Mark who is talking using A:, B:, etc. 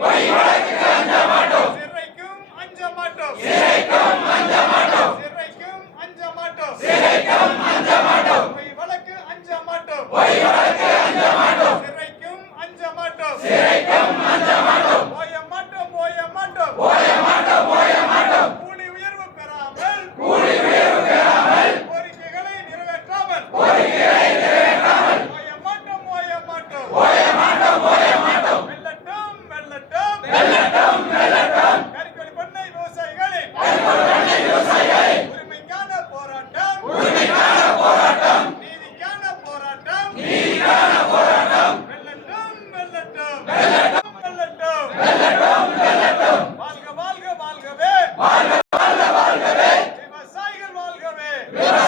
A: வழிபட Yeah.